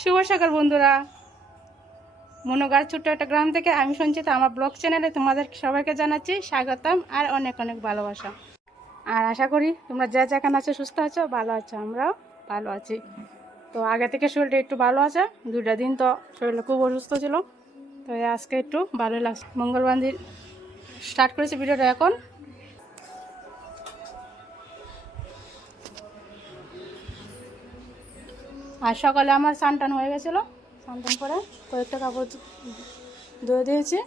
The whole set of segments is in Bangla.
শুভ সকাল বন্ধুরা, মনোগার ছোট্ট একটা গ্রাম থেকে আমি সঞ্চিতা। আমার ব্লগ চ্যানেলে তোমাদের সবাইকে জানাচ্ছি স্বাগতম আর অনেক অনেক ভালোবাসা। আর আশা করি তোমরা যা যেখানে আছো সুস্থ আছো, ভালো আছো, আমরাও ভালো আছি। তো আগে থেকে শরীরটা একটু ভালো আছে, 2টা দিন তো শরীরটা খুব অসুস্থ ছিল, তো আজকে একটু ভালো লাগছে। মঙ্গলবার দিন স্টার্ট করেছি ভিডিওটা এখন। আর সকালে আমার স্নান হয়ে গেছিলো, স্নান করে কয়েকটা কাপড় ধুয়ে দিয়েছি।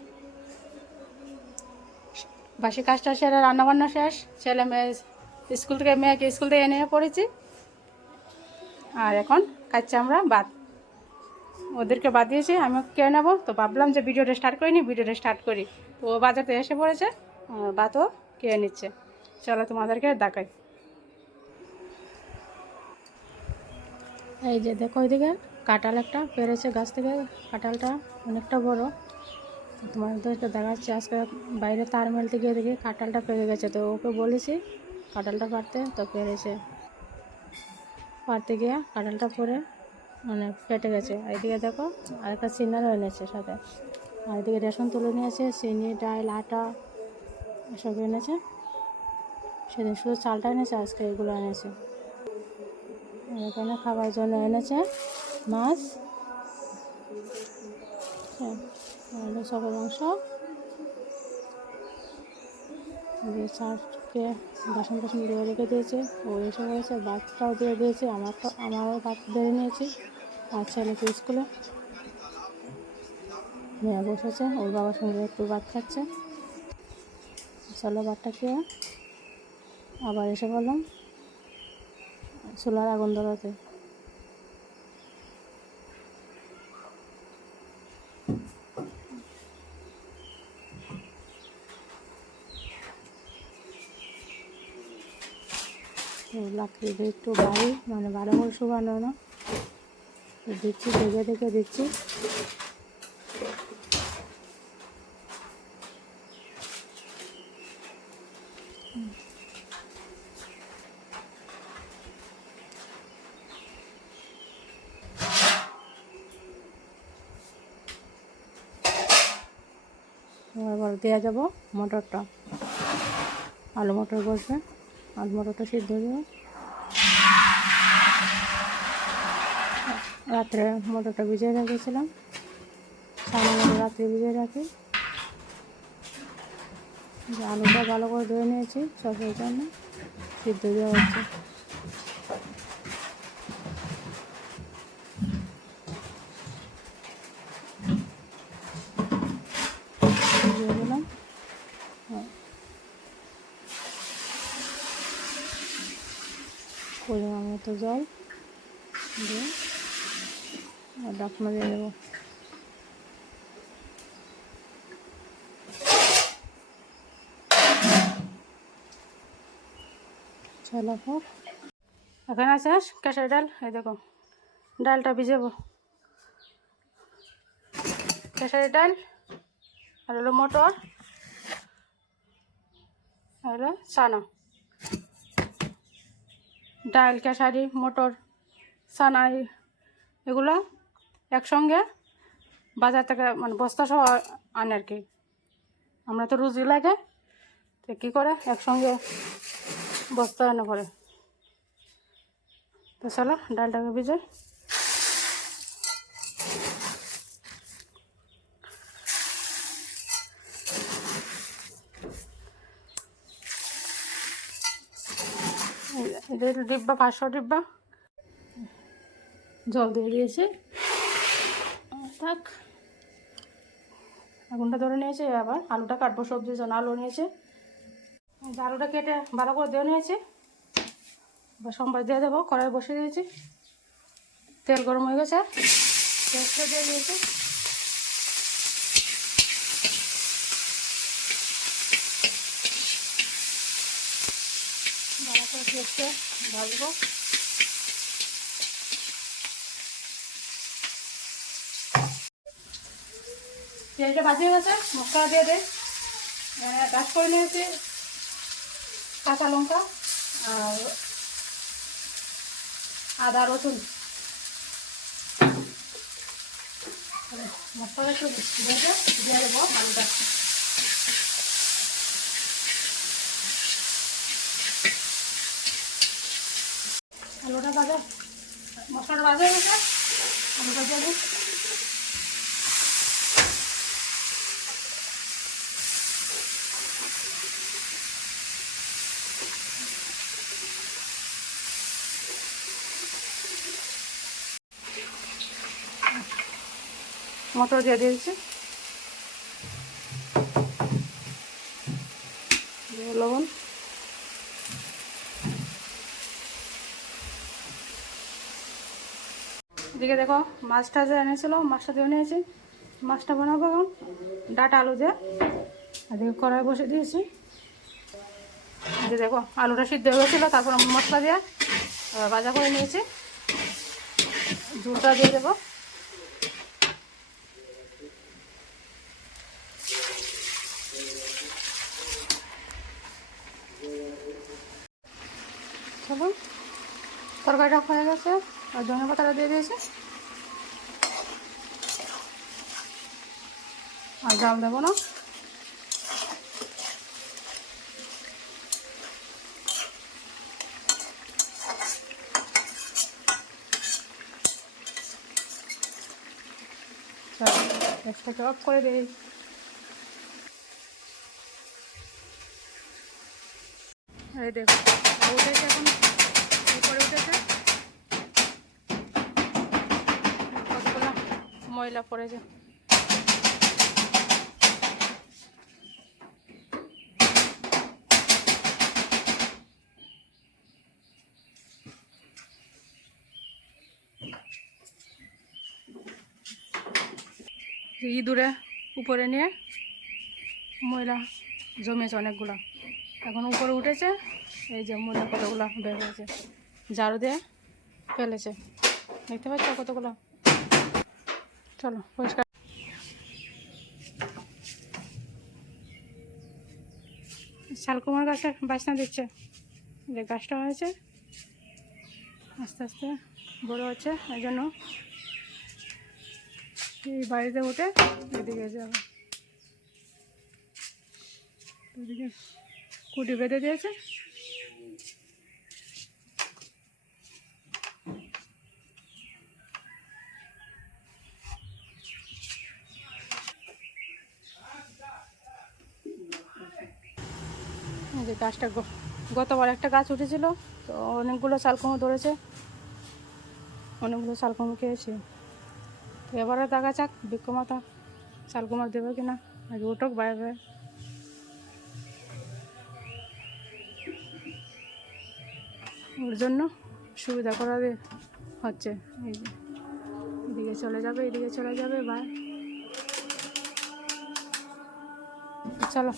বাসি কাজটা সেরে রান্নাবান্না শেষ, ছেলে মেয়ে মেয়েকে স্কুল থেকে এনে পড়েছি। আর এখন খাচ্ছি আমরা ভাত, ওদেরকে ভাত দিয়েছি, আমি খেয়ে নেবো। তো ভাবলাম যে ভিডিওটা স্টার্ট করিনি, ভিডিওটা স্টার্ট করি। তো ও বাজারতে এসে পড়েছে, ভাতও খেয়ে নিচ্ছে। চলো তোমাদেরকে দেখাই। এই যে দেখো, ওইদিকে কাঁঠাল একটা পেরেছে গাছ থেকে, কাঁঠালটা অনেকটা বড়। তোমাদেরকে দেখাচ্ছি। আজকে বাইরে তার মেলতে গিয়ে দেখি কাঁঠালটা পেকে গেছে, তো ওকে বলেছি কাঁঠালটা পাড়তে, তো পেরেছে। পাড়তে গিয়ে কাঁঠালটা পরে মানে ফেটে গেছে। এইদিকে দেখো আরেকটা সিনারও এনেছে সাথে, আর এদিকে রেশন তুলে নিয়েছে, চিনি, ডাল, আটা এসব এনেছে। সেদিন শুধু চালটা এনেছে, আজকে এগুলো এনেছে। এখানে খাবার জন্য এনেছে মাছ, সকাল মাংস দিয়ে চারকে বাসন টাসন দিয়ে রেখে দিয়েছে। ও এসে হয়েছে, ভাতটাও দিয়ে দিয়েছে, আমারও ভাত বেড়ে নিয়েছি। আর ছেলেকে স্কুলে মেয়ে বসেছে, ওর বাবার সঙ্গে একটু ভাত খাচ্ছে। চলো ভাতটা খেয়ে আবার এসে বললাম চুলার আগুন ধরাতে। লাকড়িটা একটু ভারী, মানে ভালো করে শুকানো না, দিচ্ছি, দেখে দেখে দিচ্ছি। এবার দেওয়া যাবো মটরটা, আলু মটর বসবে, আলু মটরটা সিদ্ধ হয়ে যাবে। রাত্রে মটরটা ভিজিয়ে রেখেছিলাম, সামনে রাত্রে ভিজিয়ে রাখি। আলুটা ভালো করে ধুয়ে নিয়েছি, সসের জন্য সিদ্ধ দেওয়া হচ্ছে। দিয়ে দিলাম পরিমাণ মতো জল দিয়ে আর ঢাকনা দিয়ে দেবো। চলো এখন আছে কেশারি ডাল, এই দেখো ডালটা ভিজাবো। কেশারি ডাল আর হলো মটর, আর হলো চানা। ডাল, কেশারি, মটর, চানা এগুলো একসঙ্গে বাজার থেকে মানে বস্তা সহ আনে আর কি। আমরা তো রুজি লাগে, তো কী করে একসঙ্গে বস্তা এনে পড়ে। তো চলো ডালটাকে ভিজে ডিব্বা, 500 ডিব্বা জল দিয়ে দিয়েছে। থাক, আগুনটা ধরে নিয়েছে। আবার আলুটা কাটবো, সবজির জন্য আলু নিয়েছে, আলুটা কেটে ভালো করে দিয়ে নিয়েছি। এবার সোমবার দিয়ে দেবো। কড়াই বসিয়ে দিয়েছি, তেল গরম হয়ে গেছে, পেঁয়াজটা দিয়ে দিয়েছি। ভালো করে পেঁয়াজটা ভাজবো। পেঁয়াজটা ভাজিয়ে গেছে, মশলা দিয়ে দেয়। কাজ করে নিয়েছি কাঁচা লঙ্কা আর আদা রসুন মশলা একটু ভেজে দিয়ে দেবো আলুটা। আলুটা ভাজা, মশলাটা ভাজা হয়ে গেছে, আলুটা দিয়ে দিই। মটর দিয়ে দিয়েছি, লবণ, এদিকে দেখো মাছটা যে এনেছিল মাছটা দিয়ে নিয়েছি, মাছটা বানাবো এখন ডাটা আলু দিয়ে। এদিকে কড়াই বসে দিয়েছি, যে দেখো আলুটা সিদ্ধ হয়ে গেছিলো, তারপর মশলা দিয়ে ভাজা করে নিয়েছি, ঝুলটা দিয়ে দেবো। চলো, তরকারিটা হয়ে গেছে, আর ধনে পাতাটা দিয়ে দিয়েছি, আর জাল দেবো না। গ্যাসটাকে অফ করে দিই। এই দেখো উঠেছে, এখন উপরে উঠেছে, কতগুলো ময়লা পড়েছে। ইঁদুরে উপরে নিয়ে ময়লা জমেছে অনেকগুলো, এখন উপরে উঠেছে, এই যে ময়লা কতগুলো বের হয়েছে, ঝাড়ু দিয়ে ফেলেছে, দেখতে পাচ্ছ কতগুলো। চলো পরিষ্কার। শালকুমার গাছের বাসনা দিচ্ছে, যে গাছটা হয়েছে আস্তে আস্তে বড় হচ্ছে, এই জন্য এই বাড়িতে উঠে এদিকে যাবে, এদিকে কুটি বেঁধে দিয়েছে। এই যে গাছটা গতবার একটা গাছ উঠেছিল, তো অনেকগুলো শালকুমড়ো ধরেছে, অনেকগুলো শালকুমড়ো খেয়েছি। তো এবারে দেখা যাক বিক্রমাতা শালকুমার দেবে কিনা, আগে উঠুক বাইরে, ওর জন্য সুবিধা করা হচ্ছে। এই যে এদিকে চলে যাবে, এদিকে চলে যাবে, বা চলো।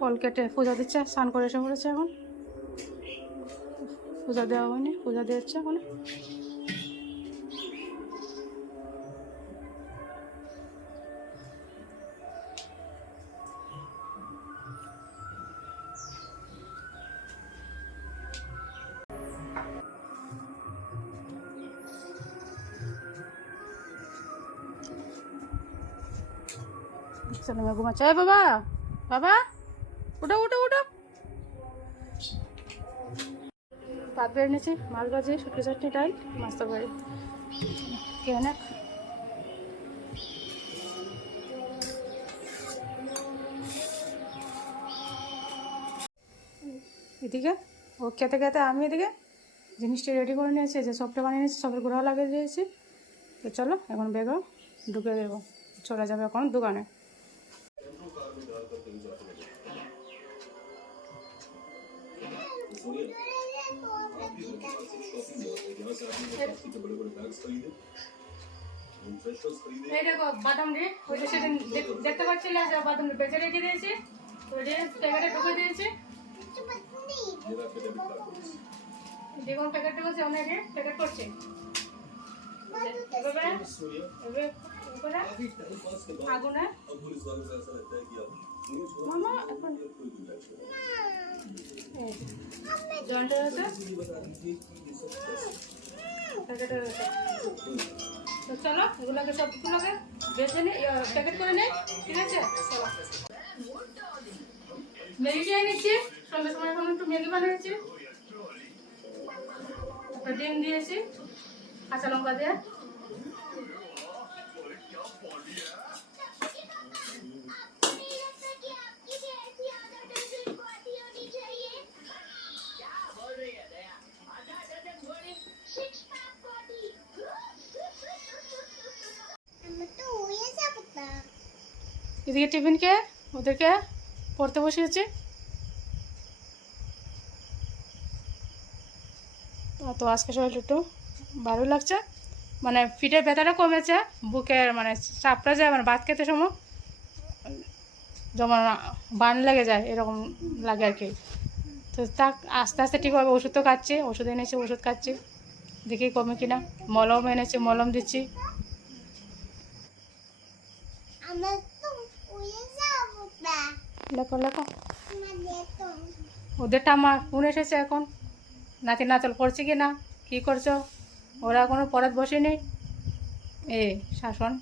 ফল কেটে পূজা দিচ্ছে, স্নান করে এসে পড়েছে, এখন পূজা দেওয়া হয়নি, পূজা দিচ্ছে এখন। চলো আমি ঘুমাচ্ছি। বাবা, বাবা উঠো উঠো উঠো। ভাত বেড়ে নিয়েছি, মাছ ভাজি, শুটকি চাটনি, ডাল, মাছ তরকারি, খেয়ে নেক। এদিকে ও খেতে খেতে আমি এদিকে জিনিসটা রেডি করে নিয়েছি, যে সবটা বানিয়ে নিয়েছি, সবের গুঁড়া লাগিয়ে দিয়েছি। তো চলো এখন বেগও ঢুকে দেবো, চলে যাবে এখন দোকানে। এই দেখো বাদামটি, ওই যে সেদিন দেখতে পাচ্ছিলে যে বাদামটি বেঁচে রেখে দিয়েছি, ওই যে প্যাকেটে ঢুকে দিয়েছি। দেখুন প্যাকেট ঢুকেছে, অনেকে প্যাকেট করছে। আগুনে জলটা তো চলো এগুলোকে সবগুলোকে বেছে নিই, প্যাকেট করে নিই, ঠিক আছে? চলো ম্যাগি খেয়ে নিচ্ছি, সন্ধ্যের সময় এখন একটু ম্যাগি বানিয়েছি, ডিম দিয়েছি কাঁচা লঙ্কা দিয়ে। এদিকে টিফিনকে ওদেরকে পড়তে বসিয়েছি। তো আজকে শরীরটা একটু ভালোই লাগছে, মানে পিঠের ব্যথাটা কমেছে, বুকের মানে চাপটা যায়, মানে ভাত খেতে সময় যেমন বান লেগে যায় এরকম লাগে আর কি। তো তা আস্তে আস্তে ঠিক হবে। ওষুধ তো খাচ্ছি, ওষুধ এনেছি, ওষুধ খাচ্ছি, দেখি কমে কিনা। মলম এনেছি, মলম দিচ্ছি। লেখো লেখো। ওদের ঠাম্মা ফোন এসেছে এখন, নাতি নাতল পড়ছে কি না, কী করছো? ওরা এখনও পড়াতে বসেনি। এই শাসন,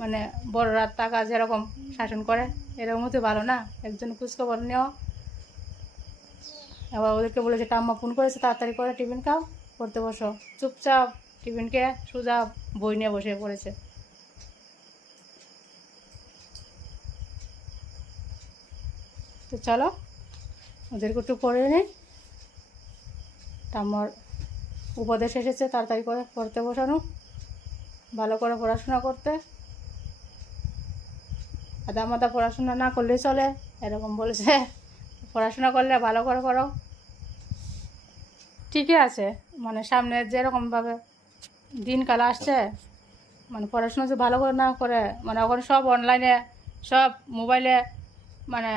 মানে বড়রা টাকা যেরকম শাসন করে এরকম হতে ভালো না, একজন খোঁজখবর নেওয়া। আবার ওদেরকে বলেছে ঠাম্মা ফোন করেছে, তাড়াতাড়ি করে টিফিন খাও, পড়তে বসো। চুপচাপ টিফিন খেয়ে সোজা বই নিয়ে বসে পড়েছে। তো চলো ওদেরকে একটু পড়ে নিই, ঠাম্মার উপদেশ এসেছে তাড়াতাড়ি করে পড়তে বসানো, ভালো করে পড়াশোনা করতে। আদা মাদা পড়াশোনা না করলেই চলে, এরকম বলেছে। পড়াশোনা করলে ভালো করে করো। ঠিকই আছে, মানে সামনে যেরকমভাবে দিনকাল আসছে, মানে পড়াশোনা যে ভালো করে না করে, মানে এখন সব অনলাইনে, সব মোবাইলে, মানে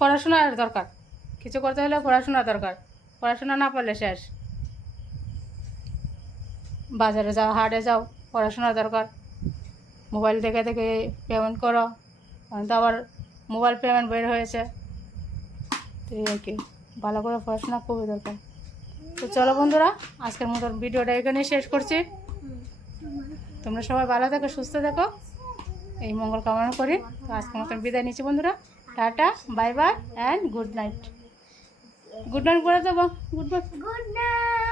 পড়াশোনার দরকার, কিছু করতে হলে পড়াশোনার দরকার। পড়াশোনা না পারলে শেষ। বাজারে যাও, হাটে যাও, পড়াশোনার দরকার। মোবাইল দেখে দেখে পেমেন্ট করো, তো আবার মোবাইল পেমেন্ট বের হয়েছে, তো এই আর কি, ভালো করে পড়াশোনা খুবই দরকার। তো চলো বন্ধুরা, আজকের মতন ভিডিওটা এখানেই শেষ করছি। তোমরা সবাই ভালো থেকো, সুস্থ থেকো, এই মঙ্গল কামনা করি। তো আজকের মতন বিদায় নিচ্ছি বন্ধুরা, tata, bye bye and good night. Good night করে দেবো, গুড নাইট, গুড নাইট।